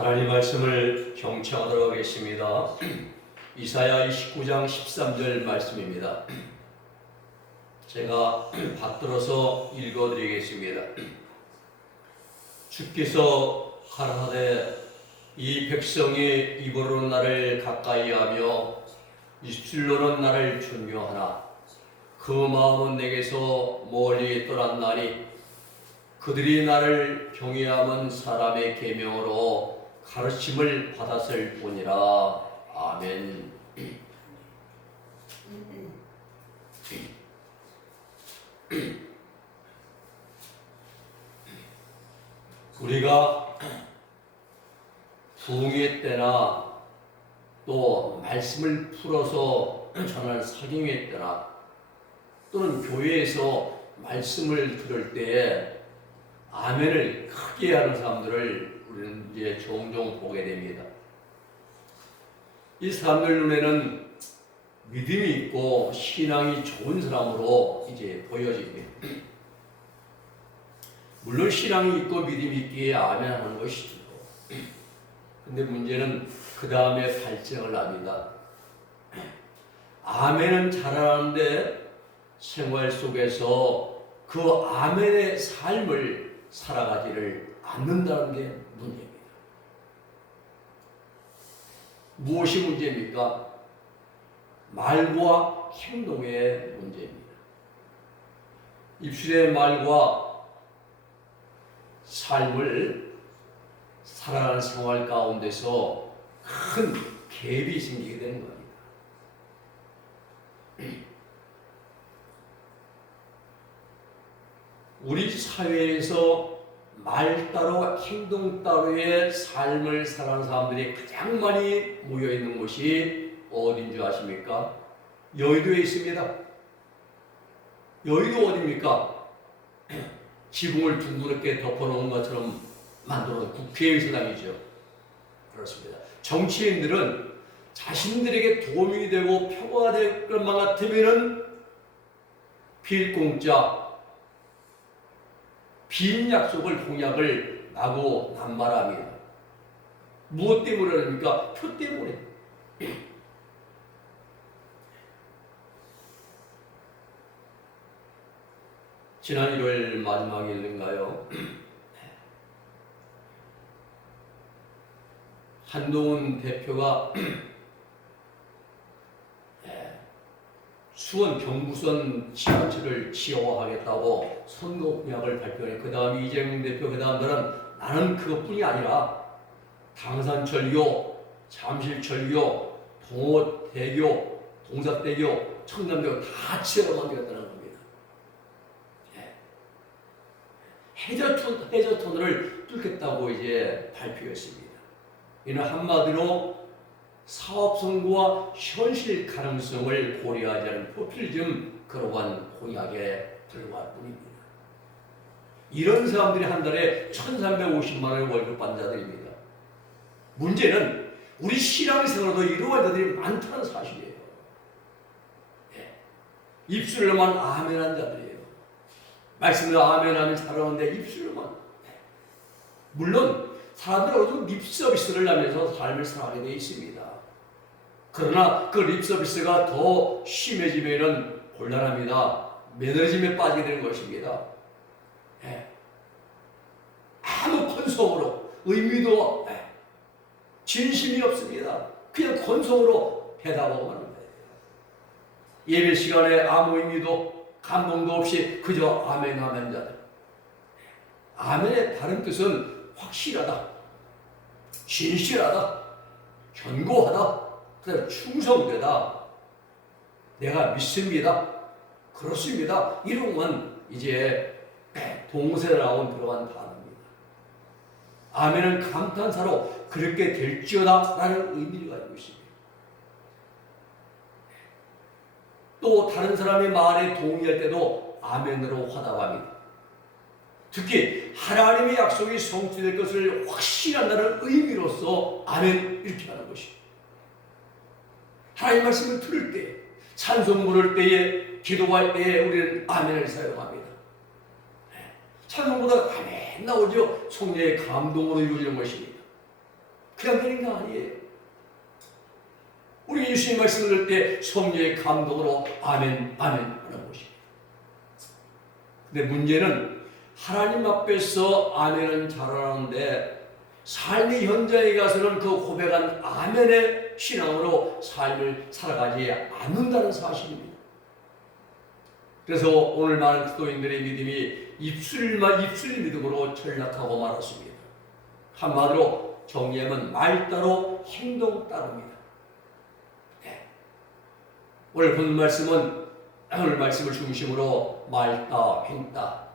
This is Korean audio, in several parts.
하나님 말씀을 경청하도록 하겠습니다. 이사야 29장 13절 말씀입니다. 제가 받들어서 읽어드리겠습니다. 주께서 가라사대 이 백성이 입으로는 나를 가까이하며 입술로는 나를 존경하나 그 마음은 내게서 멀리 떠났나니 그들이 나를 경외함은 사람의 계명으로 가르침을 받았을 뿐이라. 아멘. 우리가 부흥회 때나 또 말씀을 풀어서 전하는 사경회 때나 또는 교회에서 말씀을 들을 때에 아멘을 크게 하는 사람들을 우리는 이제 종종 보게 됩니다. 이 사람들 눈에는 믿음이 있고 신앙이 좋은 사람으로 이제 보여집니다. 물론 신앙이 있고 믿음이 있기에 아멘 하는 것이죠. 근데 문제는 그 다음에 발생을 합니다. 아멘은 잘하는데 생활 속에서 그 아멘의 삶을 살아가지를 않는다는 게 문제입니다. 무엇이 문제입니까? 말과 행동의 문제입니다. 입술의 말과 삶을 살아가는 생활 가운데서 큰 갭이 생기게 되는 겁니다. 우리 사회에서 말 따로 행동 따로의 삶을 살아가는 사람들이 가장 많이 모여있는 곳이 어딘 줄 아십니까? 여의도에 있습니다. 여의도 어디입니까? 지붕을 둥그렇게 덮어놓은 것처럼 만들어놓은 국회의사당이죠. 그렇습니다. 정치인들은 자신들에게 도움이 되고 표가 될 것만 같으면은 필공짜 빈 약속을 공약을 나고 남발합니다. 무엇 때문에 그럽니까? 표 때문에. 지난 1월 마지막 일인가요? 한동훈 대표가 수원 경부선 지하철을 지하화하겠다고 선거공약을 발표해. 그 다음 이재명 대표, 그 다음들은 나는 그것뿐이 아니라 당산철교, 잠실철교, 동호대교, 동작대교, 청담대교 다 지하화하겠다는 겁니다. 해저 터널을 뚫겠다고 이제 발표했습니다. 이는 한마디로 사업 성공과 현실 가능성을 고려하지 않은 포퓰리즘 그러한 공약에 불과할 뿐입니다. 이런 사람들이 한 달에 1,350만 원의 월급 받는 자들입니다. 문제는 우리 신앙생활도 이러한 자들이 많다는 사실이에요. 입술로만 아멘한 자들이에요. 말씀으로 아멘하면 잘하는데 입술로만. 물론 사람들은 립서비스를 하면서 삶을 살아가게 되어 있습니다. 그러나 그 립서비스가 더 심해지면 곤란합니다. 매너리즘에 빠지게 되는 것입니다. 아무 건성으로 의미도 진심이 없습니다. 그냥 건성으로 해답하고 하는 거예요. 예배 시간에 아무 의미도 감동도 없이 그저 아멘 하는 자들. 아멘의 다른 뜻은 확실하다, 진실하다, 견고하다, 그다음에 충성되다, 내가 믿습니다, 그렇습니다, 이런 건 이제 동사에 나온 들어간 단어입니다. 아멘은 감탄사로 그렇게 될지어다 라는 의미를 가지고 있습니다. 또 다른 사람의 말에 동의할 때도 아멘으로 화답합니다. 특히 하나님의 약속이 성취될 것을 확신한다는 의미로서 아멘 이렇게 하는 것입니다. 하나님 말씀을 들을 때, 찬송 부를 때에, 기도할 때에 우리는 아멘을 사용합니다. 찬송보다 아멘 나오죠. 성령의 감동으로 이루어지는 것입니다. 그냥 되는 거 아니에요. 우리 예수님 말씀을 들을 때 성령의 감동으로 아멘, 아멘 하는 것입니다. 근데 문제는 하나님 앞에서 아멘은 잘하는데 삶의 현장에 가서는 그 고백한 아멘의 신앙으로 삶을 살아가지 않는다는 사실입니다. 그래서 오늘 많은 기도인들의 믿음이 입술 믿음으로 전락하고 말았습니다. 한마디로 정리하면 말 따로 행동 따로입니다. 네. 오늘 본 말씀은 오늘 말씀을 중심으로 말따 행따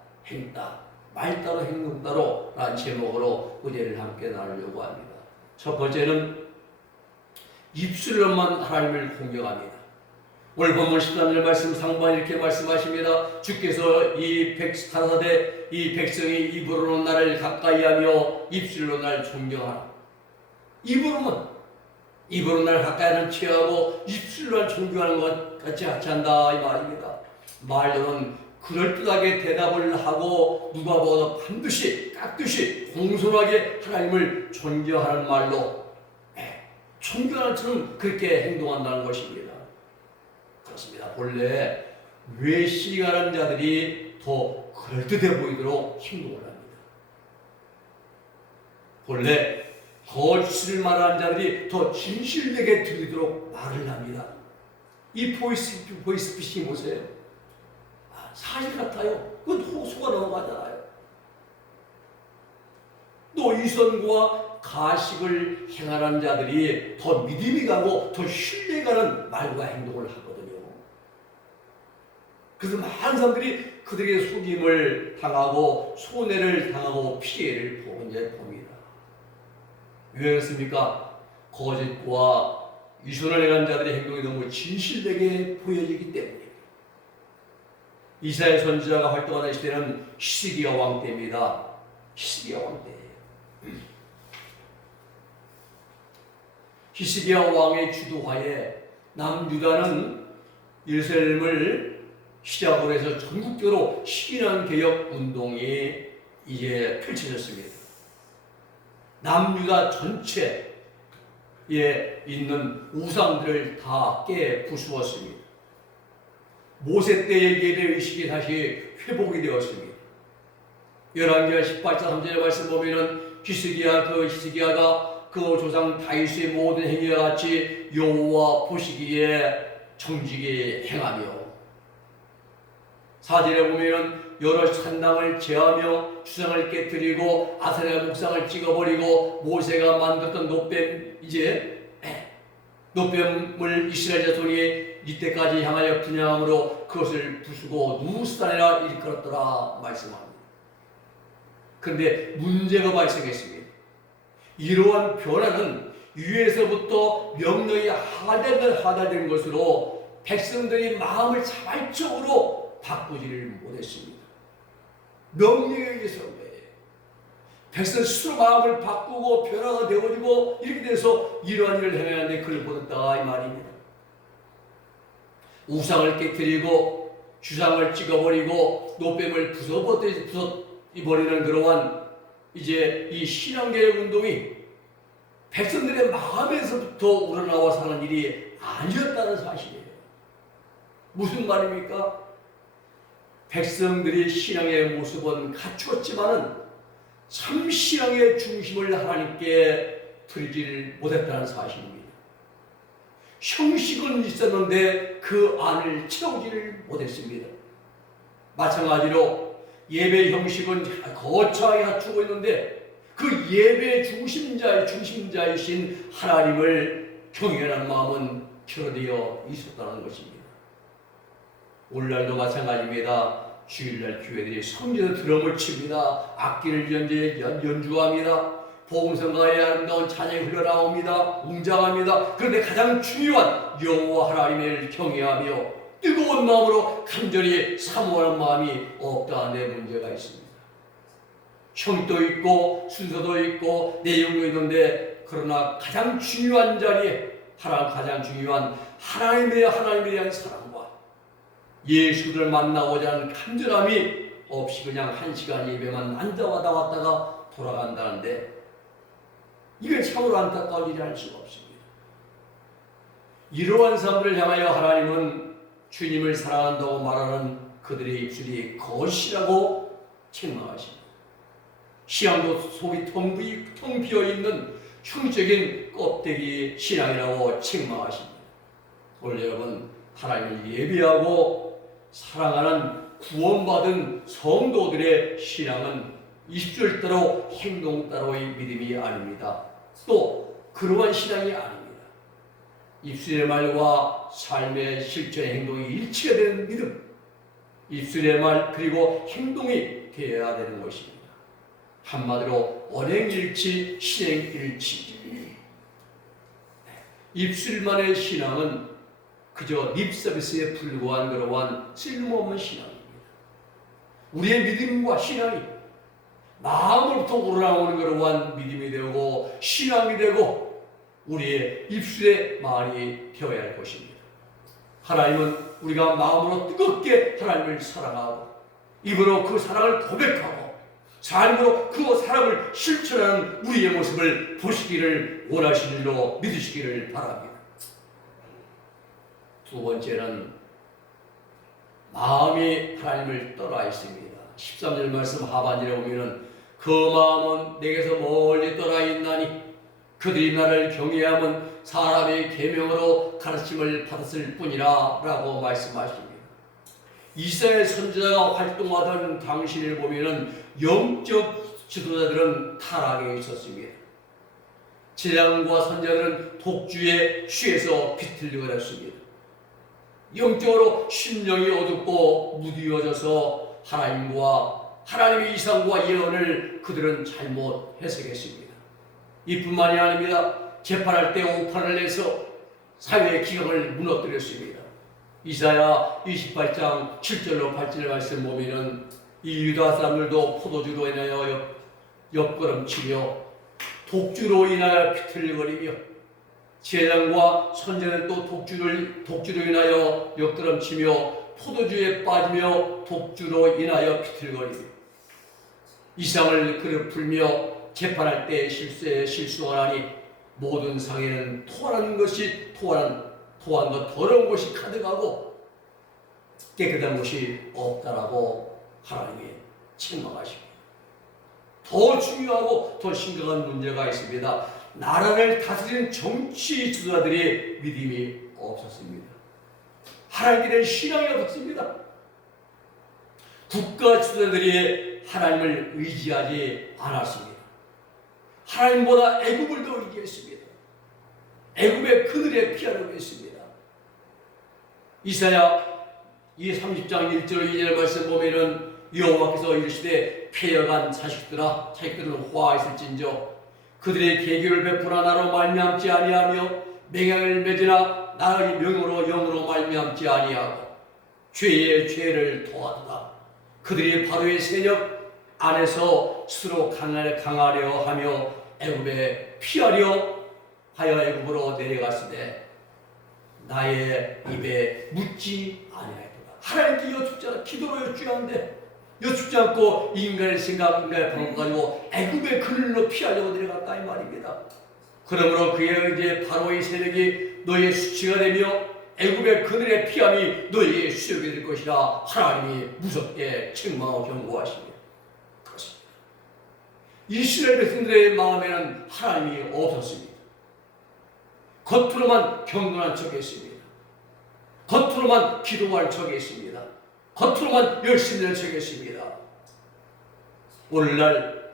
말 따로 행동 따로 라는 제목으로 의제를 함께 나누려고 합니다. 첫 번째는 입술로만 하나님을 공경합니다. 오늘 본문 13절 말씀 상반에 이렇게 말씀하십니다. 주께서 가라사대 이 백성이 입으로는 나를 가까이하며 입술로 나를 존경하라. 입으로 나를 가까이하는 취하고 입술로 나를 존경하는 것 같이 한다 이 말입니다. 말로는 그럴듯하게 대답을 하고 누가 보아도 반드시 깍듯이 공손하게 하나님을 존경하는 말로 존경하는 처럼 그렇게 행동한다는 것입니다. 그렇습니다. 본래 외식하는 자들이 더 그럴듯해 보이도록 행동을 합니다. 본래 거짓을 말하는 자들이 더 진실되게 들리도록 말을 합니다. 이 보이스피싱이 보세요. 사실 같아요. 그건 속아 넘어가잖아요. 또 이선과 가식을 행하는 자들이 더 믿음이 가고 더 신뢰가는 말과 행동을 하거든요. 그래서 많은 사람들이 그들에게 속임을 당하고 손해를 당하고 피해를 봅니다. 왜 그렇습니까? 거짓과 이선을 행하는 자들의 행동이 너무 진실되게 보여지기 때문입니다. 이사야 선지자가 활동하는 시대는 히스기야 왕 때입니다. 히스기야 왕 때예요. 히스기야 왕의 주도하에 남유다는 예루살렘을 시작으로 해서 전국적으로 신앙 개혁 운동이 이제 펼쳐졌습니다. 남유다 전체에 있는 우상들을 다 깨 부수었습니다. 모세 때의 예배 의식이 다시 회복이 되었습니다. 열왕기하 18장 3절의 말씀 보면은 히스기야가 그 조상 다윗의 모든 행위와 같이 여호와 보시기에 정직히 행하며 4절에 보면은 여러 산당을 제하며 주상을 깨뜨리고 아사랴 목상을 찍어버리고 모세가 만들었던 노뱀을 이스라엘 자손이 이때까지 향하여 분양함으로 그것을 부수고 누스단이라 일컬었더라 말씀합니다. 그런데 문제가 발생했습니다. 이러한 변화는 위에서부터 명령이 하달된 것으로 백성들이 마음을 자발적으로 바꾸지를 못했습니다. 명령에 의해서 백성 스스로 마음을 바꾸고 변화가 되어지고 이렇게 돼서 이러한 일을 행하는데 그를 보았다 이 말입니다. 우상을 깨뜨리고 주상을 찍어버리고 노뱀을 부숴버리는 그러한 이제 이 신앙개혁 운동이 백성들의 마음에서부터 우러나와서 하는 일이 아니었다는 사실이에요. 무슨 말입니까? 백성들이 신앙의 모습은 갖추었지만은 참 신앙의 중심을 하나님께 드리지를 못했다는 사실입니다. 형식은 있었는데 그 안을 채우지를 못했습니다. 마찬가지로 예배 형식은 거창하게 갖추고 있는데 그 예배 중심자이신 하나님을 경외하는 마음은 결여되어 있었다는 것입니다. 오늘날도 마찬가지입니다. 주일날 교회들이 성전에서 드럼을 칩니다. 악기를 연주합니다. 복음성가의 아름다운 찬양이 흘러나옵니다. 웅장합니다. 그런데 가장 중요한 여호와 하나님을 경외하며 뜨거운 마음으로 간절히 사모하는 마음이 없다는 데 문제가 있습니다. 형도 있고 순서도 있고 내용도 있는데 그러나 가장 중요한 자리에 가장 중요한 하나님에 대한 사랑과 예수를 만나고자 하는 간절함이 없이 그냥 1시간 예배만 앉아왔다가 돌아간다는데 이게 참으로 안타까운 일이 아닐 수가 없습니다. 이러한 사람들을 향하여 하나님은 주님을 사랑한다고 말하는 그들의 입술이 거시라고 책망하십니다. 신앙도 속이 텅 비어있는 흉적인 껍데기 신앙이라고 책망하십니다. 오늘 여러분, 하나님을 예배하고 사랑하는 구원받은 성도들의 신앙은 입술 따로 행동 따로의 믿음이 아닙니다. 또 그러한 신앙이 아닙니다. 입술의 말과 삶의 실천의 행동이 일치가 되는 믿음, 입술의 말 그리고 행동이 되어야 되는 것입니다. 한마디로 언행일치, 실행일치. 입술만의 신앙은 그저 립서비스에 불과한 그러한 쓸모없는 신앙입니다. 우리의 믿음과 신앙이 마음으로부터 우러나오는 그러한 믿음이 되고 신앙이 되고 우리의 입술의 말이 되어야 할 것입니다. 하나님은 우리가 마음으로 뜨겁게 하나님을 사랑하고 입으로 그 사랑을 고백하고 삶으로 그 사랑을 실천하는 우리의 모습을 보시기를 원하시는 일로 믿으시기를 바랍니다. 두 번째는 마음이 하나님을 떠나 있습니다. 13절 말씀 하반절에 보면은 그 마음은 내게서 멀리 떠나 있나니 그들이 나를 경외함은 사람의 계명으로 가르침을 받았을 뿐이라 라고 말씀하십니다. 이사야 선지자가 활동하던 당시를 보면은 영적 지도자들은 타락에 있었습니다. 제사장과 선지자들은 독주에 취해서 비틀거렸습니다. 영적으로 심령이 어둡고 무디어져서 하나님의 이상과 예언을 그들은 잘못 해석했습니다. 이뿐만이 아닙니다. 재판할 때 오판을 내서 사회의 기강을 무너뜨렸습니다. 이사야 28장 7절로 8절의 말씀 보면은 이 유다 사람들도 포도주로 인하여 옆걸음치며 독주로 인하여 비틀거리며 제사장과 선지자는 또 독주로 인하여 옆걸음치며 포도주에 빠지며 독주로 인하여 비틀거리며 이상을 그릇 풀며 재판할 때 실수하나니 모든 상에는 토하는 것 더러운 것이 가득하고 깨끗한 것이 없다라고 하나님이 책망하십니다. 더 중요하고 더 심각한 문제가 있습니다. 나라를 다스리는 정치 지도자들의 믿음이 없었습니다. 하나님에 대한 신앙이 없었습니다. 국가 지도자들이 하나님을 의지하지 않았습니다. 하나님보다 애굽을 더 의지했습니다. 애굽의 그늘에 피하려고 했습니다. 이사야 30장 1절 2절 말씀 보면은 여호와께서 이르시되 패여간 자식들은 화하였을진저 그들의 계교를 베푸나 나로 말미암지 아니하며 맹약을 맺으나 나의 명으로 영으로 말미암지 아니하고 죄의 죄를 더하도다. 그들이 바로의 세력 안에서 스스로 강하려 하며 애굽에 피하려 하여 애굽으로 내려갔으되 나의 입에 묻지 아니하였도다. 하나님께 기도로 여쭙지 않고 인간의 생각, 인간의 방법 가지고 애굽의 그늘로 피하려고 내려갔다 이 말입니다. 그러므로 그의 이제 바로의 세력이 너의 수치가 되며 애굽의 그늘에 피함이 너희의 수욕이 될 것이라 하나님이 무섭게 책망하고 경고하십니다. 그렇습니다. 이스라엘 백성들의 마음에는 하나님이 없었습니다. 겉으로만 경건한 척했습니다. 겉으로만 기도할 척했습니다. 겉으로만 열심히 할 척했습니다. 오늘날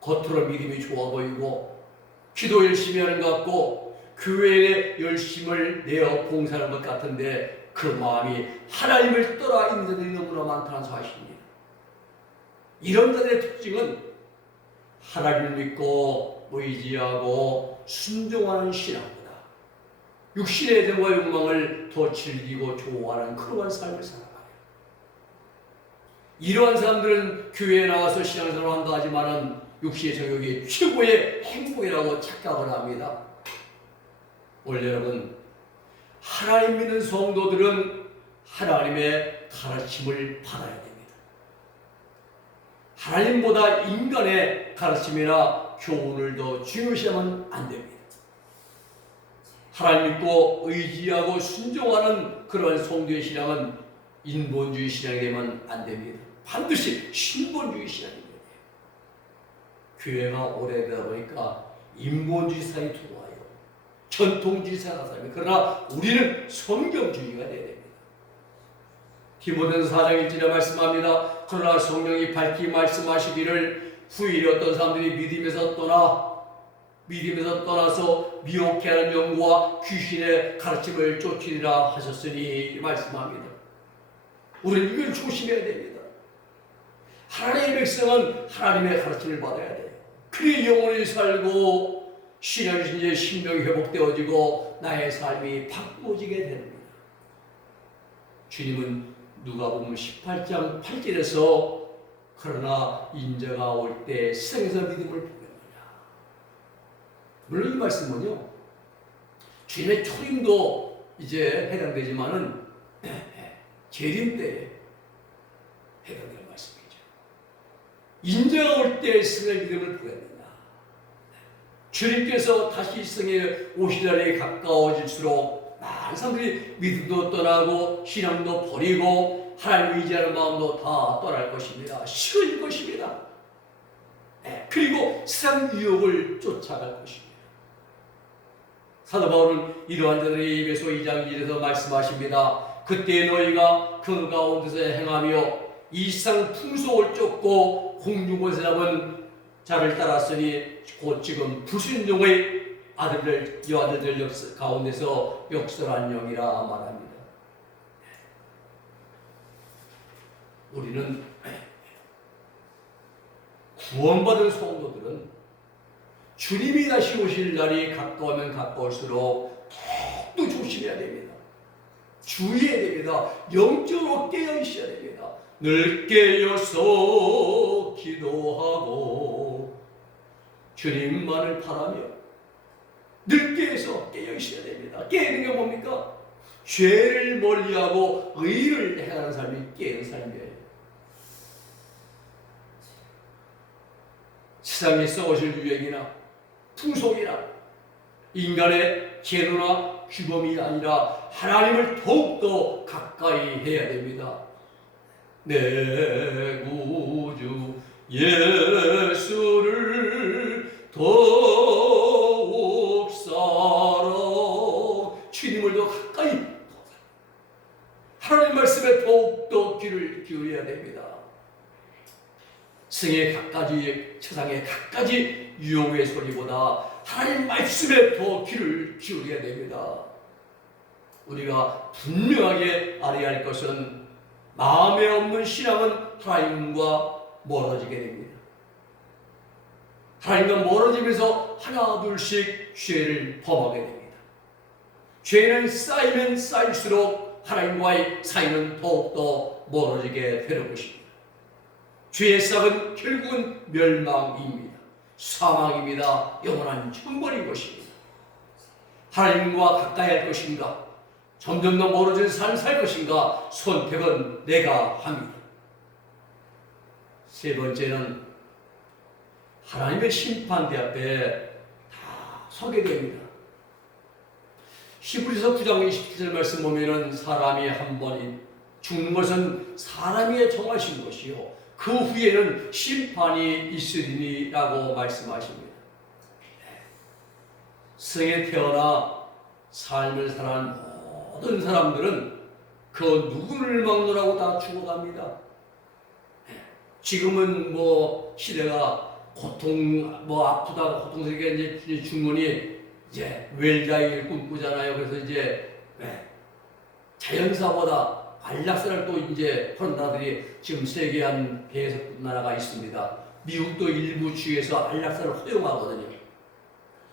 겉으로 믿음이 좋아 보이고 기도 열심히 하는 것 같고 교회에 열심을 내어 봉사하는 것 같은데 그 마음이 하나님을 떠나 있는 자들이 너무나 많다는 사실입니다. 이런 자들의 특징은 하나님을 믿고 의지하고 순종하는 신앙보다 육신의 정과 욕망을 더 즐기고 좋아하는 그러한 삶을 살아가요. 이러한 사람들은 교회에 나와서 신앙생활을 한다 하지만은 육신의 정욕이 최고의 행복이라고 착각을 합니다. 오늘 여러분, 하나님 믿는 성도들은 하나님의 가르침을 받아야 됩니다. 하나님보다 인간의 가르침이나 교훈을 더 중요시하면 안 됩니다. 하나님 믿고 의지하고 순종하는 그러한 성도의 신앙은 인본주의 신앙이 되면 안 됩니다. 반드시 신본주의 신앙이 돼야 돼요. 교회가 오래되다 보니까 인본주의 사상이 들어와요. 전통주의 사상이. 그러나 우리는 성경주의가 돼야 됩니다. 디모데전서 4장 1절에 말씀합니다. 그러나 성령이 밝히 말씀하시기를 후일에 어떤 사람들이 믿음에서 떠나서 미혹해하는 영과 귀신의 가르침을 쫓으리라 하셨으니 말씀합니다. 우리는 이걸 조심해야 됩니다. 하나님의 백성은 하나님의 가르침을 받아야 돼요. 그래야 영원히 살고 신앙이 이제 심령이 회복되어지고 나의 삶이 바꾸어지게 됩니다. 주님은 누가복음 18장 8절에서 그러나 인자가 올 때 세상에서 믿음을 보겠느냐. 물론 이 말씀은요, 주님의 초림도 이제 해당되지만은 재림 때에 해당되는 말씀이죠. 인자가 올 때 세상의 믿음을 보겠느냐. 주님께서 다시 세상에 오실 날이 가까워질수록 많은 사람들이 믿음도 떠나고 신앙도 버리고 하나님 의지하는 마음도 다 떠날 것입니다. 식을 것입니다. 그리고 세상 유혹을 쫓아갈 것입니다. 사도 바울은 이러한 자들이 에베소 2장 1절에서 말씀하십니다. 그때 너희가 그 가운데서 행하며 이 세상 풍속을 쫓고 공중권세 잡은 자를 따랐으니 곧 지금 불순종의 여아들들 가운데서 역설한 영이라 말합니다. 우리는 구원받은 성도들은 주님이 다시 오실 날이 가까우면 가까울수록 더욱더 조심해야 됩니다. 주의해야 됩니다. 영적으로 깨어 있어야 됩니다. 늘 깨어서 기도하고 주님만을 바라며 늘 깨어서 깨어 있어야 됩니다. 깨는 게 뭡니까? 죄를 멀리하고 의를 행하는 삶이 깨는 삶이에요. 세상에 썩어질 유행이나 풍속이나 인간의 제도나 규범이 아니라 하나님을 더욱더 가까이 해야 됩니다. 내 구주 예수를 더욱 사랑 주님을 더 가까이 하나님 말씀에 더욱더 귀를 기울여야 됩니다. 세상의 갖가지 세상의 갖가지 유혹의 소리보다 하나님 말씀에 더 귀를 기울여야 됩니다. 우리가 분명하게 알아야 할 것은 마음에 없는 신앙은 하나님과 멀어지게 됩니다. 하나님과 멀어지면서 하나 둘씩 죄를 범하게 됩니다. 죄는 쌓이면 쌓일수록 하나님과의 사이는 더욱더 멀어지게 되는 것입니다. 죄의 싹은 결국은 멸망입니다. 사망입니다. 영원한 천벌인 것입니다. 하나님과 가까이 할 것인가? 점점 더 멀어진 삶을 살 것인가? 선택은 내가 합니다. 세 번째는 하나님의 심판대 앞에 다 서게 됩니다. 히브리서 9장 27절 말씀 보면은 사람이 한 번 죽는 것은 사람이 정하신 것이요 그 후에는 심판이 있으리니라고 말씀하십니다. 세상에 태어나 삶을 살아가는 모든 사람들은 그 누구를 막론하고 다 죽어갑니다. 지금은 시대가 고통 아프다 고통스럽게 이제 죽으니 이제 웰자이를 꿈꾸잖아요. 그래서 이제 자연사보다 안락사를 또 이제 그런 나라들이 지금 세계 한 100여 나라가 있습니다. 미국도 일부 주에서 안락사를 허용하거든요.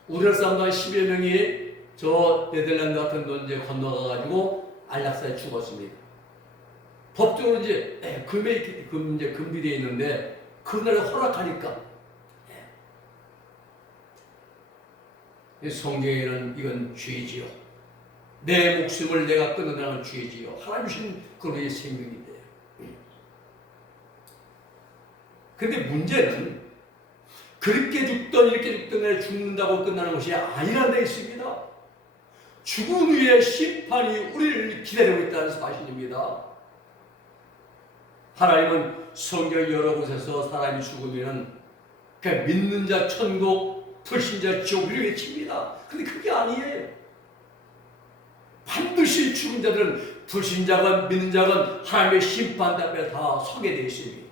우리나라 사람도 한 10여 명이 저 네덜란드 같은 데 이제 건너가가지고 안락사에 죽었습니다. 법적으로 이제 금비되어 있는데 그 나라에 허락하니까 성경에는 이건 죄지요. 내 목숨을 내가 끊어내는 죄지요. 하나님 주신 그의 생명인데. 근데 문제는 그렇게 죽던 이렇게 죽던 간에 죽는다고 끝나는 것이 아니란 데 있습니다. 죽은 후에 심판이 우리를 기다리고 있다는 사실입니다. 하나님은 성경 여러 곳에서 사람이 죽으면 그 믿는 자 천국, 불신자 지옥을 외칩니다. 근데 그게 아니에요. 반드시 죽은 자들은 불신자건 믿는 자건 하나님의 심판 앞에 다 서게 되어 있습니다.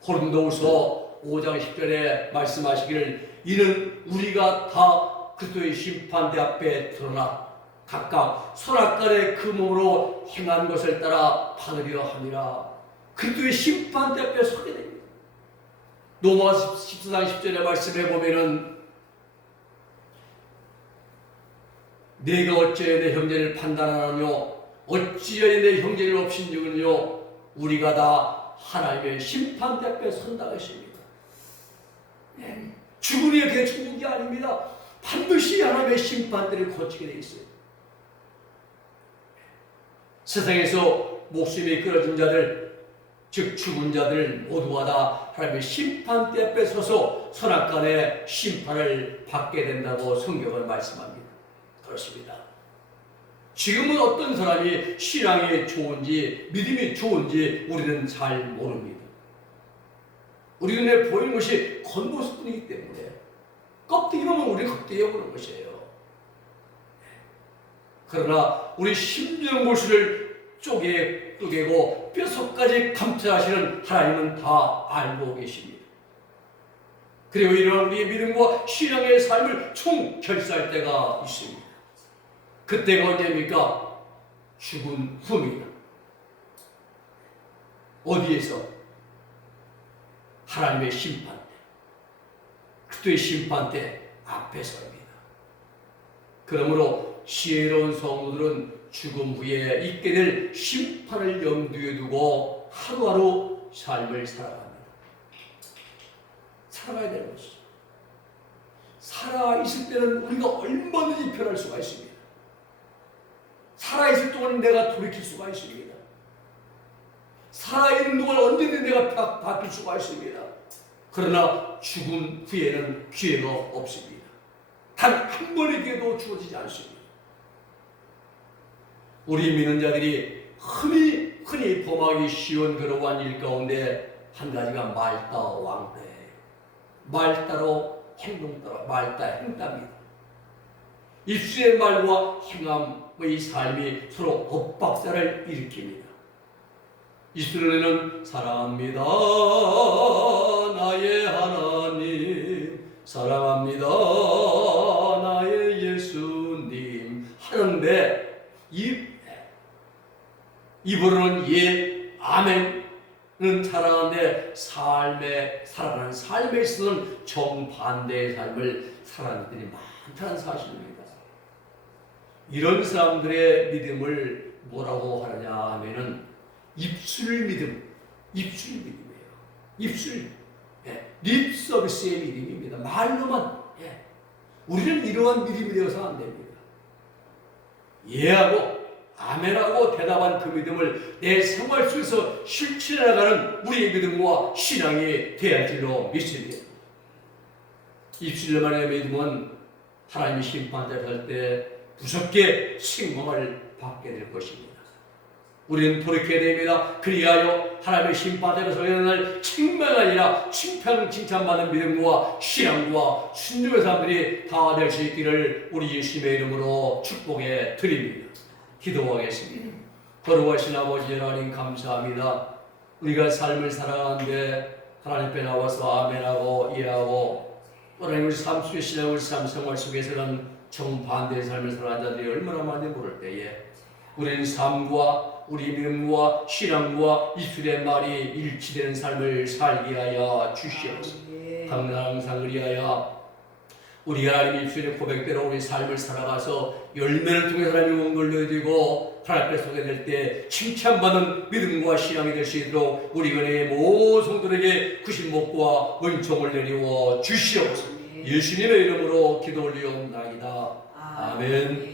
고린도후서 5장 10절에 말씀하시기를 이는 우리가 다 그리스도의 심판대 앞에 드러나 각각 선악간에 그 몸으로 행한 것을 따라 받으려 함이라. 그리스도의 심판대 앞에 서게 됩니다. 로마서 14장 10절의 말씀에 보면은 내가 어찌하여 내 형제를 판단하느뇨 어찌하여 내 형제를 업신여기느뇨 우리가 다 하나님의 심판대 앞에 선다 했습니다. 죽은 후에 그냥 죽는 게 아닙니다. 반드시 하나님의 심판대를 거치게 되어 있어요. 세상에서 목숨이 끊어진 자들, 즉 죽은 자들 모두가 다 하나님의 심판대 앞에 서서 선악간의 심판을 받게 된다고 성경은 말씀합니다. 그렇습니다. 지금은 어떤 사람이 신앙이 좋은지 믿음이 좋은지 우리는 잘 모릅니다. 우리 눈에 보이는 것이 겉모습뿐이기 때문에 껍데기만 보면 우리 껍데기에 보는 것이에요. 그러나 우리 심령골수를 쪼개고 뼛속까지 감찰하시는 하나님은 다 알고 계십니다. 그리고 이런 우리의 믿음과 신앙의 삶을 총결사할 때가 있습니다. 그때가 언제입니까? 죽은 후입니다. 어디에서? 하나님의 심판 때, 그때의 심판 때 앞에서입니다. 그러므로 지혜로운 성도들은 죽음 후에 있게 될 심판을 염두에 두고 하루하루 삶을 살아갑니다. 살아가야 되는 것이죠. 살아있을 때는 우리가 얼마든지 변할 수가 있습니다. 살아있을 동안 내가 돌이킬 수가 있습니다. 살아있는 동안 언제든 내가 바뀔 수가 있습니다. 그러나 죽은 후에는 기회가 없습니다. 단 한 번의 기회도 주어지지 않습니다. 우리 믿는 자들이 흔히 범하기 쉬운 그러한 일 가운데 한 가지가 말다 왕따예요. 말따로 행동 따라 말따 행따입니다. 입술의 말과 행함의 삶이 서로 엇박자를 일으킵니다. 입술로는 사랑합니다 나의 하나님, 사랑합니다 나의 예수님 하는데 입으로는 예 아멘은 사랑하는데 살아가는 삶에 있어서는 정반대의 삶을 살아가는 분들이 많다는 사실입니다. 이런 사람들의 믿음을 뭐라고 하느냐 하면은 입술 믿음이에요. 입술, 립 서비스의 믿음입니다. 말로만. 우리는 이러한 믿음이 되어서 안 됩니다. 예하고 아멘하고 대답한 그 믿음을 내 생활 속에서 실천해 나가는 우리의 믿음과 신앙이 되어야 줄로 믿습니다. 입술로만의 믿음은 하나님의 심판대를 할 때 무섭게 책망을 받게 될 것입니다. 우리는 돌이켜야 됩니다. 그리하여 하나님의 심판대로 서는 날 책망이 아니라 칭찬받는 믿음과 신앙과 순종의 사람들이 다 될 수 있기를 우리 예수님의 이름으로 축복해 드립니다. 기도하겠습니다. 거룩하신 아버지 하나님 감사합니다. 우리가 삶을 살아가는데 하나님 앞에 나와서 아멘하고 이해하고 또 하나님 우리 삶 속의 신앙을 삶 생활 속에서는 정반대의 삶을 살아가는 자들이 얼마나 많이 모를 때에 우리는 삶과 우리 믿음과 신앙과 입술의 말이 일치되는 삶을 살게 하여 주시옵소서. 항상 그리하여 우리 하나님 입술의 고백대로 우리 삶을 살아가서 열매를 통해 하나님이 원걸로 드리고 하나님 앞에 서게 될 때 칭찬받는 믿음과 신앙이 될 수 있도록 우리 은혜의 모든 성도들에게 구신목과 은총을 내리워 주시옵소서. 예수님의 이름으로 기도 올리옵나이다. 아멘.